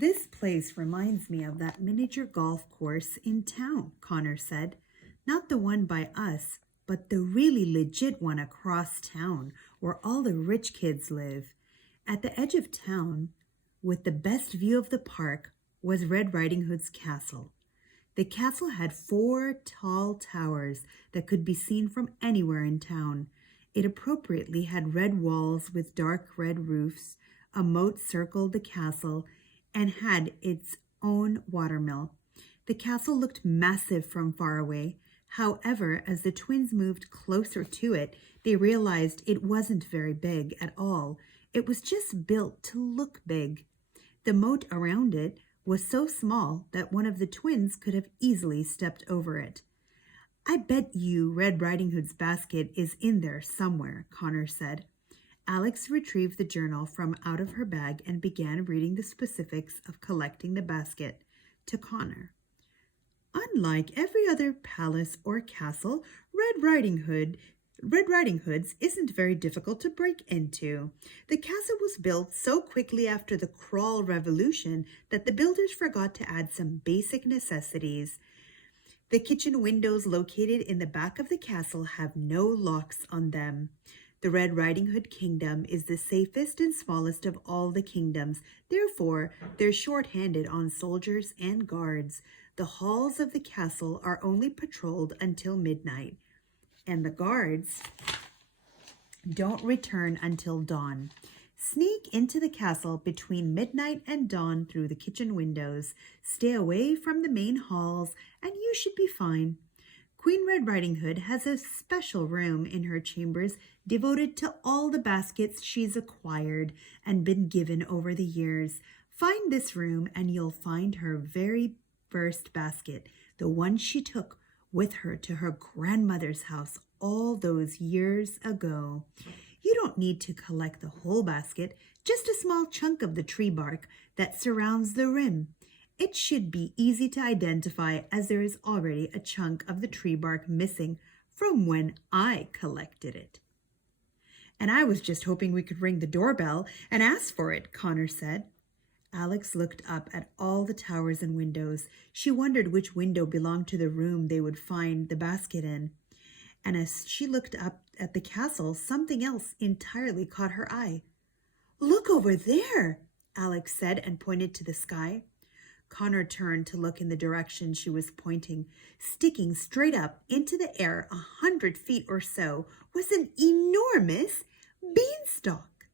This place reminds me of that miniature golf course in town, Connor said. Not the one by us, but the really legit one across town where all the rich kids live. At the edge of town, with the best view of the park, was Red Riding Hood's castle. The castle had 4 tall towers that could be seen from anywhere in town. It appropriately had red walls with dark red roofs, a moat circled the castle, and had its own watermill. The castle looked massive from far away. However, as the twins moved closer to it, they realized it wasn't very big at all. It was just built to look big. The moat around it was so small that one of the twins could have easily stepped over it. I bet you Red Riding Hood's basket is in there somewhere, Connor said. Alex retrieved the journal from out of her bag and began reading the specifics of collecting the basket to Connor. Unlike every other palace or castle, Red Riding Hood's isn't very difficult to break into. The castle was built so quickly after the Crawl Revolution that the builders forgot to add some basic necessities. The kitchen windows located in the back of the castle have no locks on them. The Red Riding Hood Kingdom is the safest and smallest of all the kingdoms. Therefore, they're short-handed on soldiers and guards. The halls of the castle are only patrolled until midnight, and the guards don't return until dawn. Sneak into the castle between midnight and dawn through the kitchen windows. Stay away from the main halls, and you should be fine. Queen Red Riding Hood has a special room in her chambers devoted to all the baskets she's acquired and been given over the years. Find this room and you'll find her very first basket, the one she took with her to her grandmother's house all those years ago. You don't need to collect the whole basket, just a small chunk of the tree bark that surrounds the rim. It should be easy to identify as there is already a chunk of the tree bark missing from when I collected it. And I was just hoping we could ring the doorbell and ask for it, Connor said. Alex looked up at all the towers and windows. She wondered which window belonged to the room they would find the basket in. And as she looked up at the castle, something else entirely caught her eye. "Look over there," Alex said and pointed to the sky. Connor turned to look in the direction she was pointing. Sticking straight up into the air 100 feet or so was an enormous beanstalk.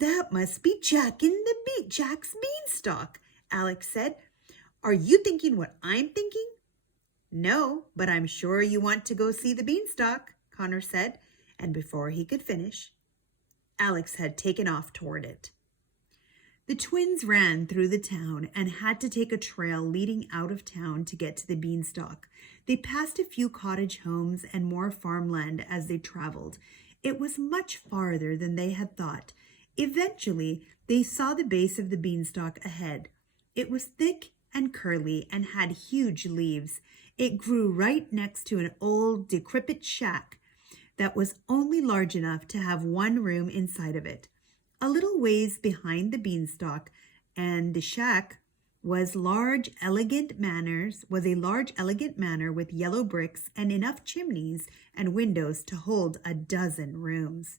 "That must be Jack's beanstalk," Alex said. "Are you thinking what I'm thinking?" "No, but I'm sure you want to go see the beanstalk," Connor said, and before he could finish, Alex had taken off toward it. The twins ran through the town and had to take a trail leading out of town to get to the beanstalk. They passed a few cottage homes and more farmland as they traveled. It was much farther than they had thought. Eventually, they saw the base of the beanstalk ahead. It was thick and curly and had huge leaves. It grew right next to an old, decrepit shack that was only large enough to have one room inside of it. A little ways behind the beanstalk and the shack was a large, elegant manor with yellow bricks and enough chimneys and windows to hold a dozen rooms.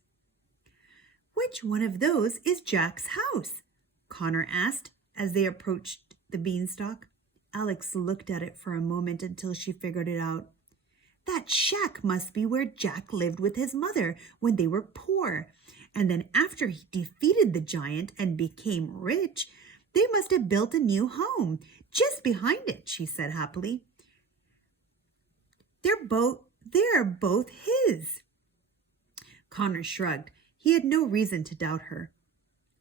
"Which one of those is Jack's house?" Connor asked as they approached the beanstalk. Alex looked at it for a moment until she figured it out. "That shack must be where Jack lived with his mother when they were poor. And then after he defeated the giant and became rich, they must have built a new home just behind it," she said happily. They're both his." Connor shrugged. He had no reason to doubt her.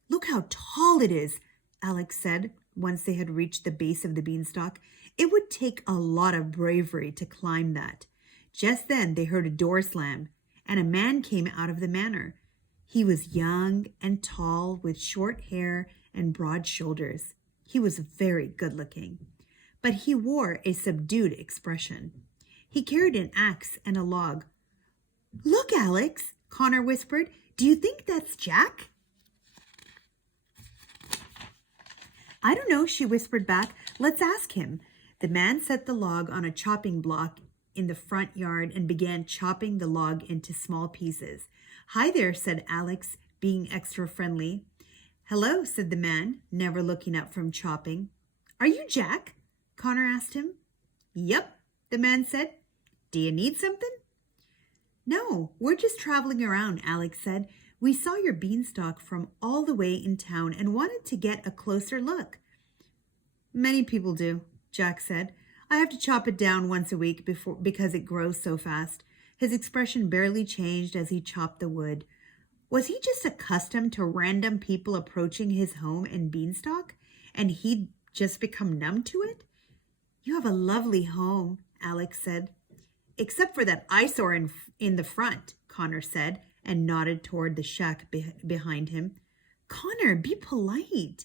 "Look how tall it is," Alex said once they had reached the base of the beanstalk. "It would take a lot of bravery to climb that." Just then they heard a door slam, and a man came out of the manor. He was young and tall with short hair and broad shoulders. He was very good-looking, but he wore a subdued expression. He carried an axe and a log. "Look, Alex," Connor whispered. "Do you think that's Jack?" I don't know, she whispered back. Let's ask him. The man set the log on a chopping block in the front yard and began chopping the log into small pieces. Hi there, said Alex, being extra friendly. Hello, said the man, never looking up from chopping. Are you Jack? Connor asked him. Yep, the man said. Do you need something? No, we're just traveling around, Alex said. We saw your beanstalk from all the way in town and wanted to get a closer look. Many people do, Jack said. I have to chop it down once a week because it grows so fast. His expression barely changed as he chopped the wood. Was he just accustomed to random people approaching his home and beanstalk, and he'd just become numb to it? You have a lovely home, Alex said. Except for that eyesore in the front, Connor said, and nodded toward the shack behind him. Connor, be polite,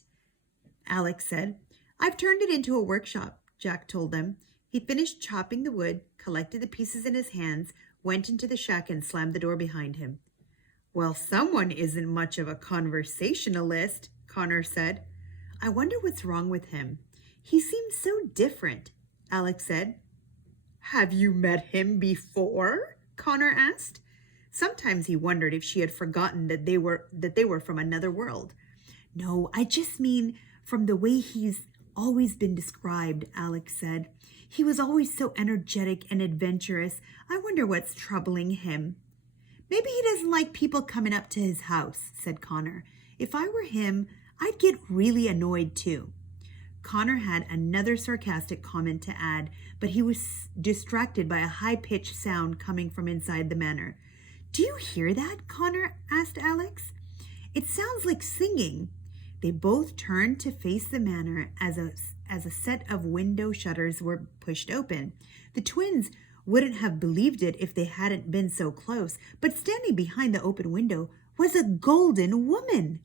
Alex said. I've turned it into a workshop, Jack told them. He finished chopping the wood, collected the pieces in his hands, went into the shack and slammed the door behind him. Well, someone isn't much of a conversationalist, Connor said. I wonder what's wrong with him. He seems so different, Alex said. Have you met him before? Connor asked. Sometimes he wondered if she had forgotten that they were from another world. No, I just mean from the way he's always been described, Alex said. He was always so energetic and adventurous. I wonder what's troubling him. Maybe he doesn't like people coming up to his house, said Connor. If I were him, I'd get really annoyed too. Connor had another sarcastic comment to add, but he was distracted by a high-pitched sound coming from inside the manor. Do you hear that? Connor asked Alex. It sounds like singing. They both turned to face the manor as a set of window shutters were pushed open. The twins wouldn't have believed it if they hadn't been so close, but standing behind the open window was a golden woman.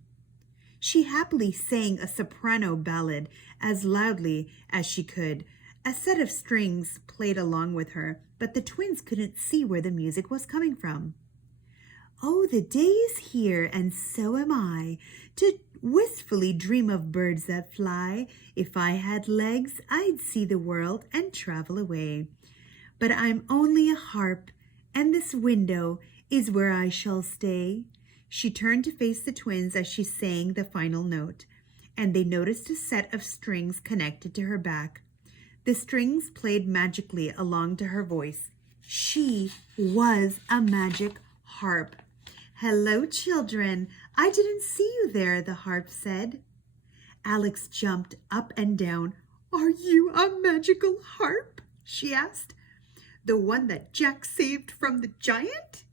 She happily sang a soprano ballad as loudly as she could. A set of strings played along with her, but the twins couldn't see where the music was coming from. Oh, the day is here, and so am I, to wistfully dream of birds that fly. If I had legs, I'd see the world and travel away. But I'm only a harp, and this window is where I shall stay. She turned to face the twins as she sang the final note, and they noticed a set of strings connected to her back. The strings played magically along to her voice. She was a magic harp. Hello, children. I didn't see you there, the harp said. Alex jumped up and down. Are you a magical harp? She asked. The one that Jack saved from the giant?